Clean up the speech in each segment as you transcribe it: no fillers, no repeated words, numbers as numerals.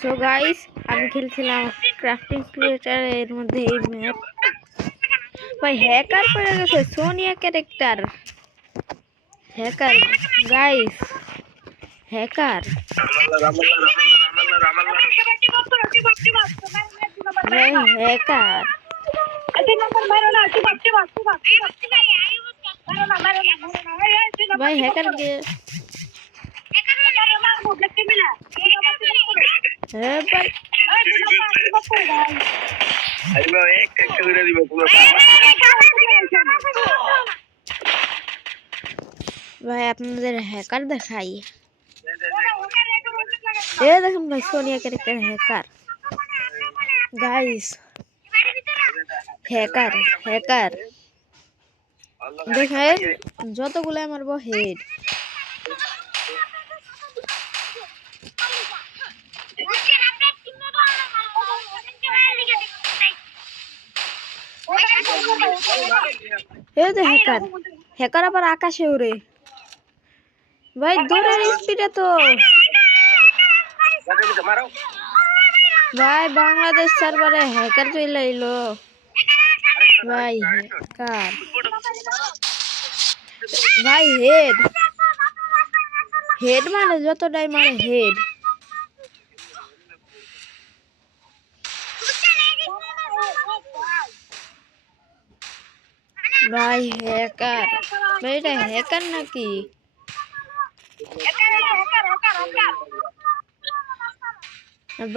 So guys, আমি খেলছিলাম crafting creator এর মধ্যে এই ম্যাপ। ভাই হ্যাকার পড়ে গেছে, Sonia character hacker guys, hacker ভাই হ্যাকার ভাই হ্যাকার কে হ্যাঁ ভাই ভাই আপনাদের হ্যাকার দেখাই। এ দেখুন ভাই Sonia character hacker guys, hacker hacker দেখেন যতগুলো মারবো হেড। এই যে হ্যাকার, হ্যাকার আবার আকাশে উড়ে। ভাই দৌড়ের স্পিডে তো ভাই বাংলাদেশ সার্ভারে হ্যাকার চলে এলো। ভাই হ্যাকার ভাই হেড হেড মানে যতটাই মানে হেড। ভাই হ্যাকার, ভাই এটা হ্যাকার নাকি?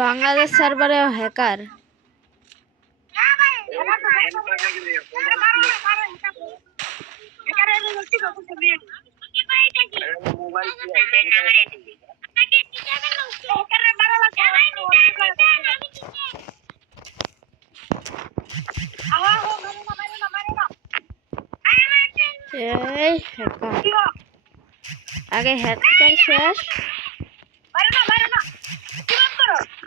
বাংলাদেশ সার্ভারে হ্যাকার। এই হ্যাকার আগে হ্যাকার শেষ,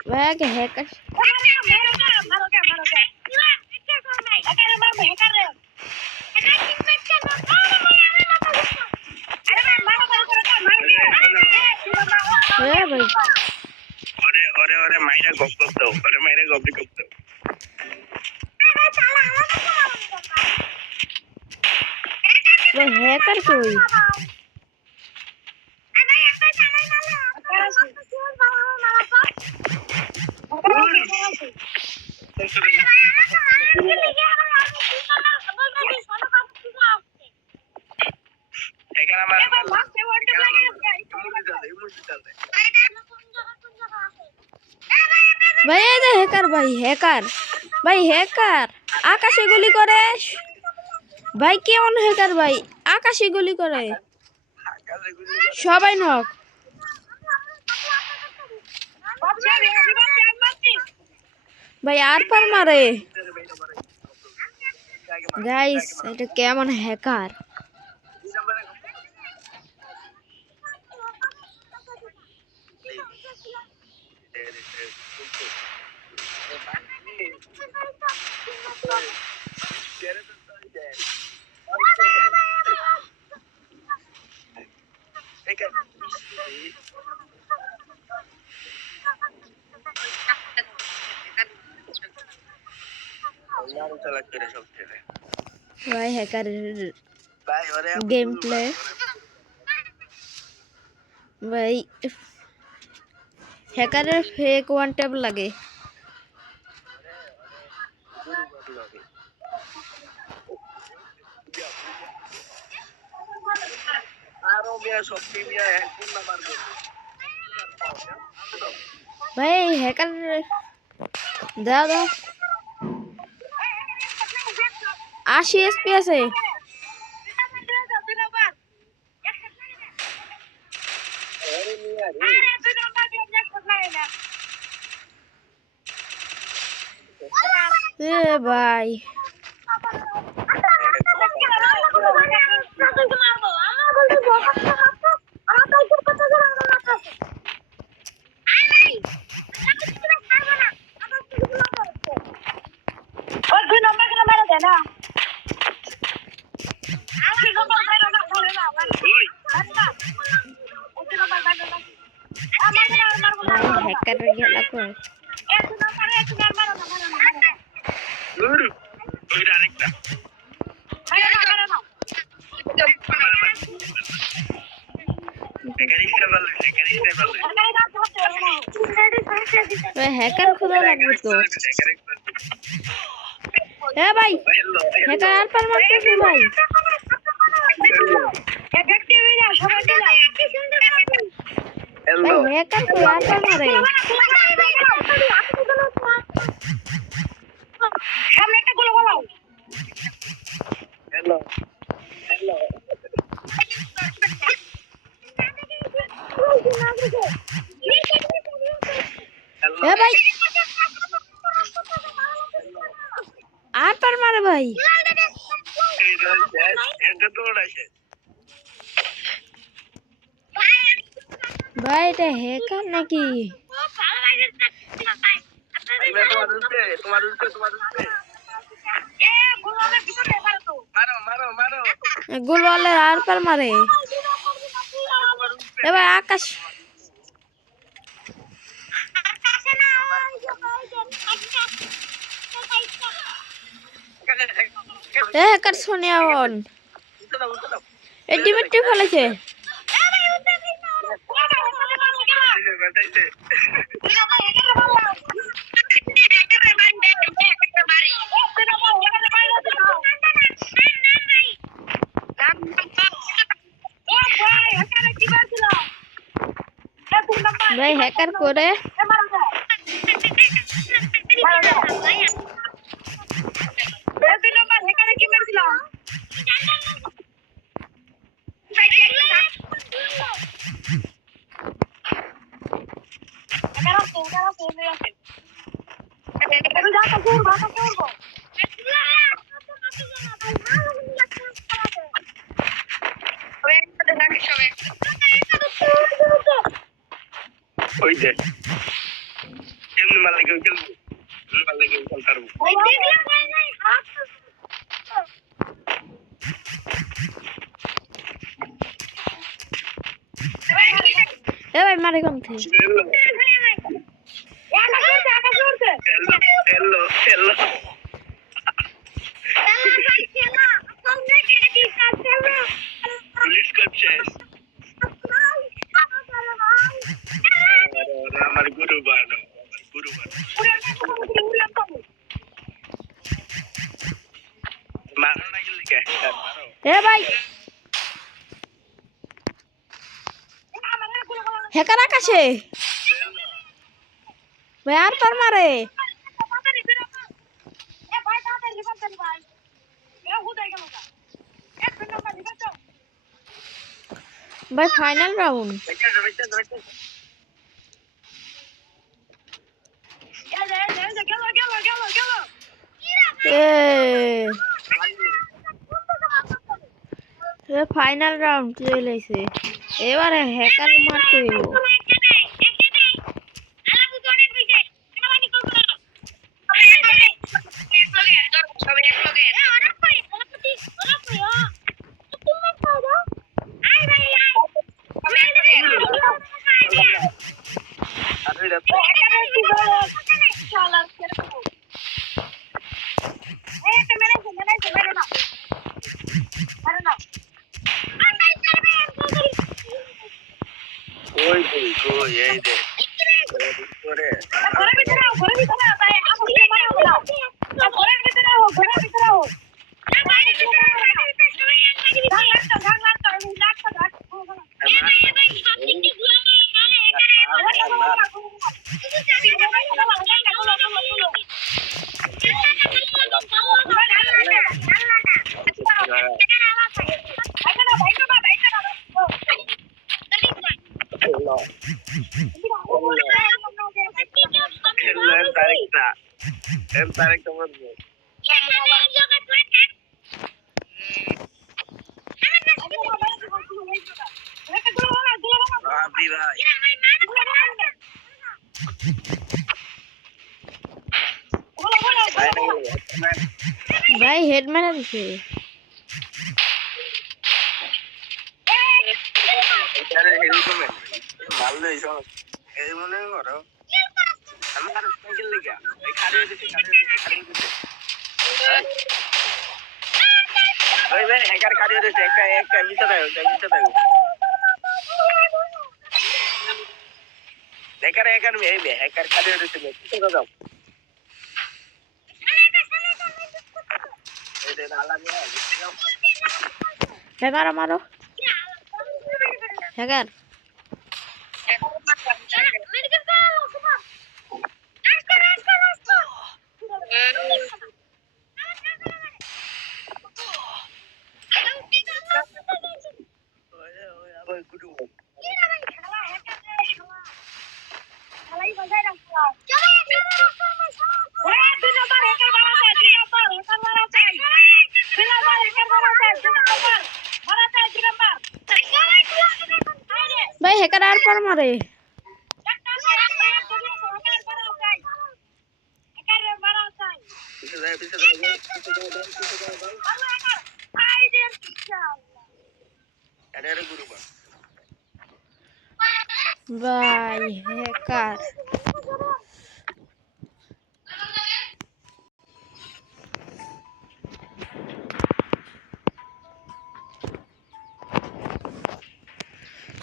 ভাই আগে হ্যাকার। ভাই ওরে মাইরা গপ গপ দাও, ওরে মাইরা গপ গপ দাও। ভাই হ্যাকার কই? ভাই এই যে হ্যাকার, ভাই হ্যাকার, ভাই হ্যাকার আকাশে গুলি করে। ভাই কেমন হ্যাকার ভাই, আকাশে গুলি করে সবাই নক। ভাই আর পার মারে। গাইস এটা কেমন হ্যাকার? ভাই হ্যাকার গেম প্লে, ভাই হ্যাকারের ফেক ওয়ান ট্যাপ লাগে। ভাই হ্যাকার দাও দাও, 80 এসপি আছে। ভাই হ্যাকার হ্যাকারের খেলা করে ওই আরেকটা হ্যাকার খোঁজা লাগবে তো ভাই হ্যাকার আর পার মারতেছে ভাই হ্যাকার কই আর পার মারে ভাই আর পার মারে ভাই ভাই এটা হ্যাকার নাকি গোলওয়ালের আর পার মারে ভাই আকাশ হ্যাকার সোনিয়া অন এই ডিমেটটি ফেলেছে ভাই হ্যাকার করে ওই যে এমনি মারলে কেউ খেলবো মারলে কেউ খেলতে পারবো ভাই মারে কম থেকে hello hello পুলিশ করছে আমার গুরু বানো মারো না গেলে কে ভাই হ্যাকার আকাশে ভাই আর পার মারে ভাই ফাইনাল রাউন্ড ফাইনাল রাউন্ড চলে এসে এবারে হ্যাকার মারতে হইব ওই এই দে করে তারেকটা বলবো ভাই হেড মারা দিছে ভালো এই মনে করো ওই ভাই হ্যাকার খালি হয়েছে একটা একটা নিচে দাও হ্যাকার হ্যাকার হ্যাকার খালি হয়েছে নিচে দাও এই দে আলা নিয়ে হ্যাকার মারো হ্যাকার ভাই হ্যাকার আর পার মারে ভাই হ্যাকার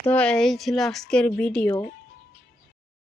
তো এই ছিল আজকের ভিডিও।